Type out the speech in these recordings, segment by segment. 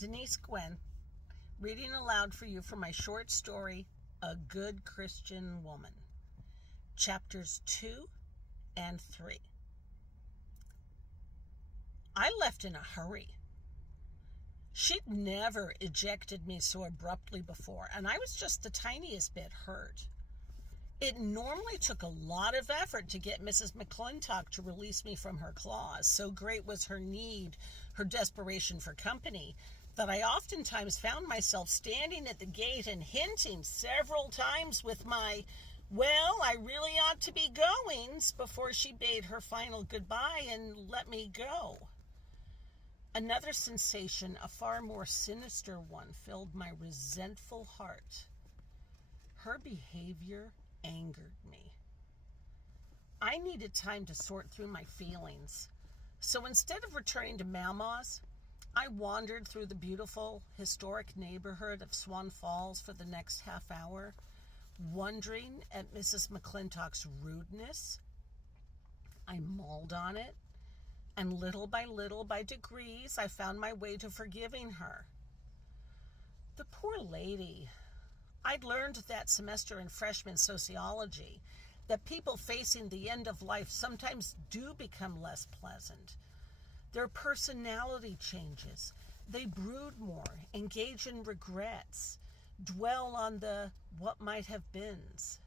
Denise Gwen, reading aloud for you from my short story, A Good Christian Woman, chapters 2 and 3. I left in a hurry. She'd never ejected me so abruptly before, and I was just the tiniest bit hurt. It normally took a lot of effort to get Mrs. McClintock to release me from her claws. So great was her need, her desperation for company, that I oftentimes found myself standing at the gate and hinting several times with my, "Well, I really ought to be goings," before she bade her final goodbye and let me go. Another sensation, a far more sinister one, filled my resentful heart. Her behavior angered me. I needed time to sort through my feelings. So instead of returning to Mama's, I wandered through the beautiful, historic neighborhood of Swan Falls for the next half hour, wondering at Mrs. McClintock's rudeness. I mulled on it, and little, by degrees, I found my way to forgiving her. The poor lady. I'd learned that semester in freshman sociology that people facing the end of life sometimes do become less pleasant. Their personality changes. They brood more, engage in regrets, dwell on the what might have beens.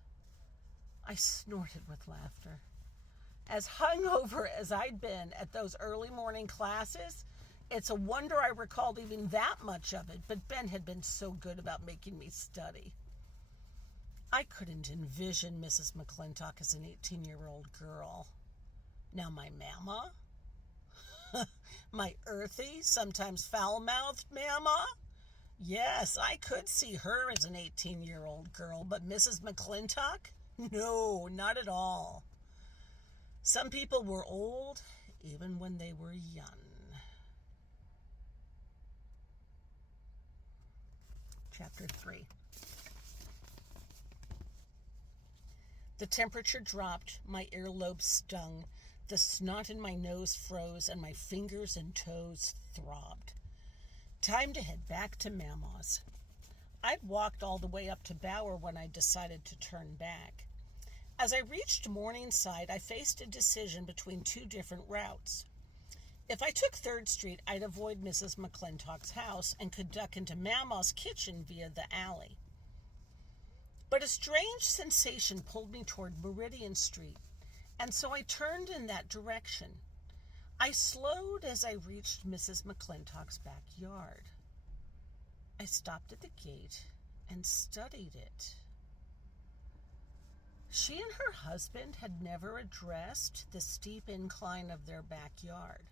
I snorted with laughter. As hungover as I'd been at those early morning classes, it's a wonder I recalled even that much of it, but Ben had been so good about making me study. I couldn't envision Mrs. McClintock as an 18-year-old girl. Now my Mama? My earthy, sometimes foul-mouthed Mama? Yes, I could see her as an 18-year-old girl, but Mrs. McClintock? No, not at all. Some people were old even when they were young. Chapter 3. The temperature dropped, my earlobes stung, the snot in my nose froze, and my fingers and toes throbbed. Time to head back to Mama's. I'd walked all the way up to Bower when I decided to turn back. As I reached Morningside, I faced a decision between two different routes. If I took 3rd Street, I'd avoid Mrs. McClintock's house and could duck into Mama's kitchen via the alley. But a strange sensation pulled me toward Meridian Street, and so I turned in that direction. I slowed as I reached Mrs. McClintock's backyard. I stopped at the gate and studied it. She and her husband had never addressed the steep incline of their backyard.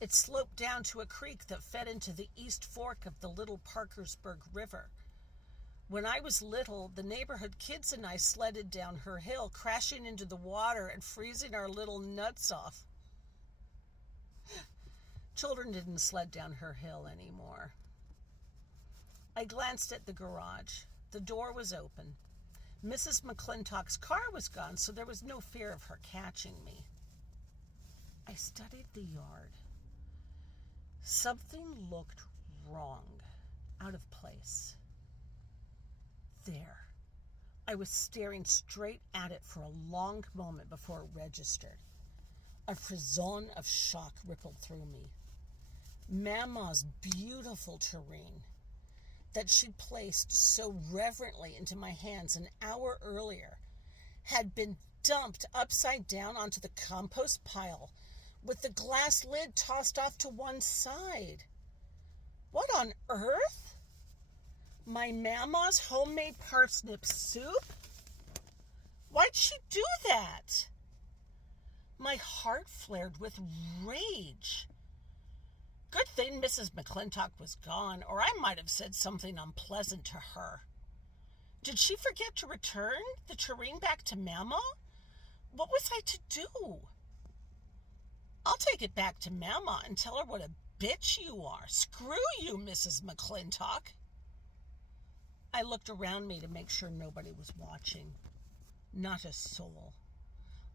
It sloped down to a creek that fed into the east fork of the Little Parkersburg River. When I was little, the neighborhood kids and I sledded down her hill, crashing into the water and freezing our little nuts off. Children didn't sled down her hill anymore. I glanced at the garage. The door was open. Mrs. McClintock's car was gone, so there was no fear of her catching me. I studied the yard. Something looked wrong, out of place. There. I was staring straight at it for a long moment before it registered. A frisson of shock rippled through me. Mama's beautiful tureen that she'd placed so reverently into my hands an hour earlier had been dumped upside down onto the compost pile with the glass lid tossed off to one side. What on earth? My Mama's homemade parsnip soup? Why'd she do that? My heart flared with rage. Good thing Mrs. McClintock was gone, or I might have said something unpleasant to her. Did she forget to return the tureen back to Mama? What was I to do? I'll take it back to Mama and tell her what a bitch you are. Screw you, Mrs. McClintock. I looked around me to make sure nobody was watching. Not a soul.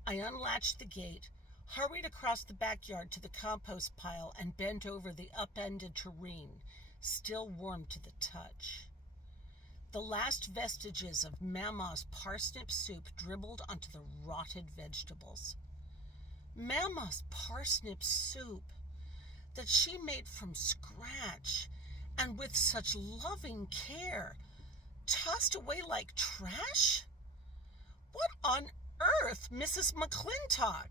I unlatched the gate, hurried across the backyard to the compost pile and bent over the upended tureen, still warm to the touch. The last vestiges of Mama's parsnip soup dribbled onto the rotted vegetables. Mama's parsnip soup that she made from scratch and with such loving care, tossed away like trash? What on earth, Mrs. McClintock?